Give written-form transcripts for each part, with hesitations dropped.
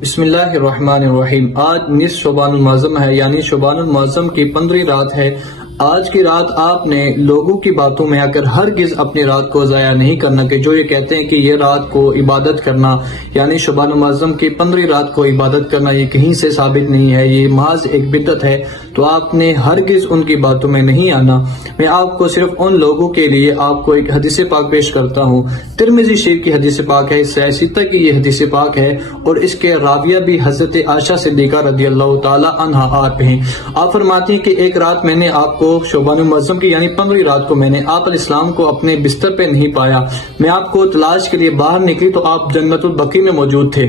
بسم اللہ الرحمن الرحیم۔ آج نصف شعبان المعظم ہے، یعنی شعبان المعظم کی 15 رات ہے۔ آج کی رات آپ نے لوگوں کی باتوں میں آ کر ہرگز اپنی رات کو ضائع نہیں کرنا، کہ جو یہ کہتے ہیں کہ یہ رات کو عبادت کرنا، یعنی شعبان المعظم کی 15 رات کو عبادت کرنا، یہ کہیں سے ثابت نہیں ہے، یہ محض ایک بدعت ہے۔ تو آپ نے ہرگز ان کی باتوں میں نہیں آنا۔ میں آپ کو صرف ان لوگوں کے لیے آپ کو ایک حدیث پاک پیش کرتا ہوں۔ ترمذی شریف کی حدیث پاک ہے، سیاستہ کی یہ حدیث پاک ہے، اور اس کے راویہ بھی حضرت عائشہ صدیقہ رضی اللہ تعالی عنہا آپ ہیں۔ آپ فرماتی ہیں کہ ایک رات میں نے آپ کو شعبان المعظم کی یعنی 15 رات کو میں نے آپ علیہ السلام کو اپنے بستر پہ نہیں پایا۔ میں آپ کو تلاش کے لیے باہر نکلی تو آپ جنت البقیع میں موجود تھے۔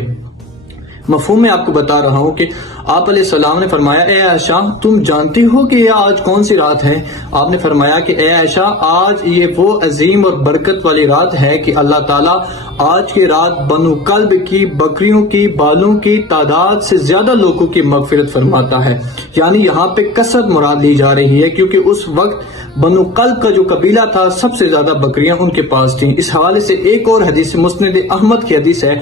مفہوم میں آپ کو بتا رہا ہوں کہ آپ علیہ السلام نے فرمایا، اے عائشہ تم جانتی ہو کہ یہ آج کون سی رات ہے؟ آپ نے فرمایا کہ اے عائشہ آج یہ وہ عظیم اور برکت والی رات ہے کہ اللہ تعالیٰ آج کی رات بنو کلب کی بکریوں کی بالوں کی تعداد سے زیادہ لوگوں کی مغفرت فرماتا ہے۔ یعنی یہاں پہ کثرت مراد لی جا رہی ہے، کیونکہ اس وقت بنو کلب کا جو قبیلہ تھا سب سے زیادہ بکریاں ان کے پاس تھیں۔ اس حوالے سے ایک اور حدیث مسند احمد کی حدیث ہے،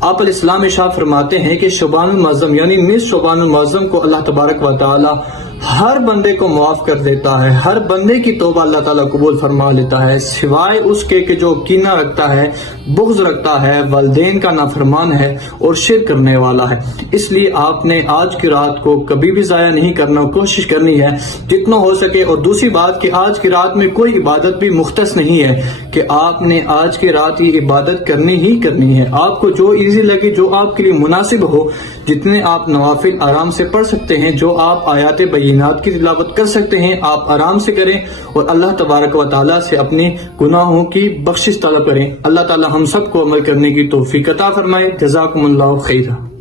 آپ علیہ السلام ارشاد فرماتے ہیں کہ شعبان المعظم یعنی نصف شعبان المعظم کو اللہ تبارک و تعالی ہر بندے کو معاف کر دیتا ہے، ہر بندے کی توبہ اللہ تعالیٰ قبول فرما لیتا ہے، سوائے اس کے کہ جو کینہ رکھتا ہے، بغض رکھتا ہے، والدین کا نافرمان ہے اور شرک کرنے والا ہے۔ اس لیے آپ نے آج کی رات کو کبھی بھی ضائع نہیں کرنا، کوشش کرنی ہے جتنا ہو سکے۔ اور دوسری بات کہ آج کی رات میں کوئی عبادت بھی مختص نہیں ہے کہ آپ نے آج کی رات یہ عبادت کرنی ہی کرنی ہے۔ آپ کو جو ایزی لگے، جو آپ کے لیے مناسب ہو، جتنے آپ نوافل آرام سے پڑھ سکتے ہیں، جو آپ آیات بینات کی تلاوت کر سکتے ہیں، آپ آرام سے کریں اور اللہ تبارک و تعالیٰ سے اپنے گناہوں کی بخشش طلب کریں۔ اللہ تعالیٰ ہم سب کو عمل کرنے کی توفیق عطا فرمائے۔ جزاکم اللہ خیرا۔